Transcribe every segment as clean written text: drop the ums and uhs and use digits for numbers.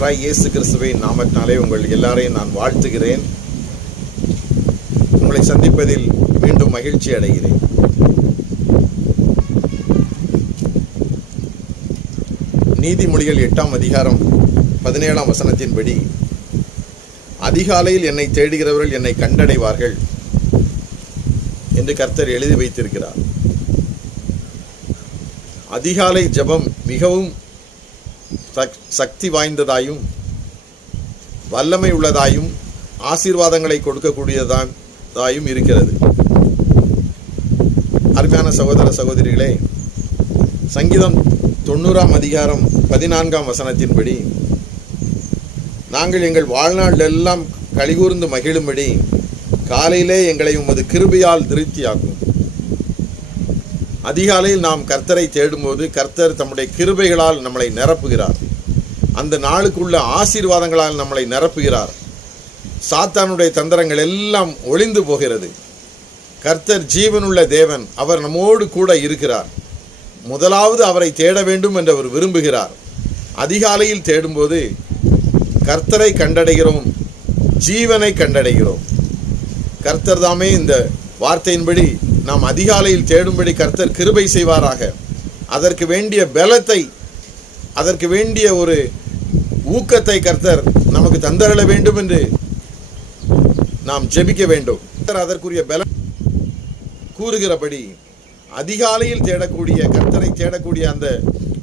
கர்த்தராய் இயேசு கிறிஸ்துவின் நாமத்தினாலே உங்கள் எல்லாரையும் நான் வாழ்த்துகிறேன். உங்களை சந்திப்பதில் மீண்டும் மகிழ்ச்சி அடைகிறேன். நீதிமொழிகள் 8ஆம் அதிகாரம் 17ஆம் வசனத்தின்படி, அதிகாலையில் என்னை தேடுகிறவர்கள் என்னை கண்டடைவார்கள் என்று கர்த்தர் எழுதி வைத்திருக்கிறார். அதிகாலை ஜெபம் மிகவும் சக்தி வாய்ந்ததாயும் வல்லமை உள்ளதாயும் ஆசீர்வாதங்களை கொடுக்கக்கூடியதாயும் இருக்கிறது. அருமையான சகோதர சகோதரிகளே, சங்கீதம் 90ஆம் அதிகாரம் 14ஆம் வசனத்தின்படி, நாங்கள் எங்கள் வாழ்நாள் எல்லாம் கலிகூர்ந்து மகிழும்படி காலையிலே எங்களை உமது கிருபையால் திருப்தியாக்கும். அதிகாலையில் நாம் கர்த்தரை தேடும்போது கர்த்தர் தம்முடைய கிருபைகளால் நம்மளை நிரப்புகிறார். அந்த நாளுக்குள்ள ஆசீர்வாதங்களால் நம்மளை நிரப்புகிறார். சாத்தானுடைய தந்திரங்கள் எல்லாம் ஒளிந்து போகிறது. கர்த்தர் ஜீவனுள்ள தேவன். அவர் நம்மோடு கூட இருக்கிறார். முதலாவது அவரை தேட வேண்டும் என்று அவர் விரும்புகிறார். அதிகாலையில் தேடும்போது கர்த்தரை கண்டடைகிறோம், ஜீவனை கண்டடைகிறோம். கர்த்தர் தாமே இந்த வார்த்தையின்படி நாம் அதிகாலையில் தேடும்படி கர்த்தர் கிருபை செய்வாராக. அதற்கு வேண்டிய பலத்தை, அதற்கு வேண்டிய ஒரு ஊக்கத்தை கர்த்தர் நமக்கு தந்தரள வேண்டும் என்று நாம் ஜெபிக்க வேண்டும். அதற்குரிய பலம் கூறுகிறபடி அதிகாலையில் தேடக்கூடிய, கர்த்தரை தேடக்கூடிய அந்த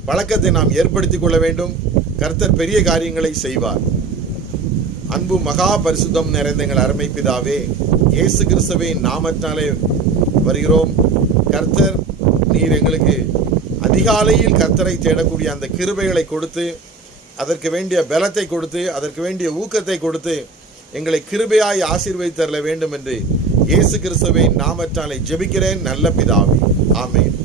பழக்கத்தை நாம் ஏற்படுத்திக் கொள்ள வேண்டும். கர்த்தர் பெரிய காரியங்களை செய்வார். அன்பு மகா பரிசுத்தம் நிறைந்த எங்கள் அருமை பிதாவே, இயேசு கிறிஸ்துவின் நாமத்தினாலே வருகிறோம். கர்த்தர், நீர் எங்களுக்கு அதிகாலையில் கர்த்தரை தேடக்கூடிய அந்த கிருபைகளை கொடுத்து, அதற்கு வேண்டிய பலத்தை கொடுத்து, அதற்கு வேண்டிய ஊக்கத்தை கொடுத்து எங்களை கிருபையாய் ஆசீர்வதித்தரல வேண்டும் என்று இயேசு கிறிஸ்துவின் நாமத்தினாலே ஜெபிக்கிறேன் நல்ல பிதாவே. ஆமென்.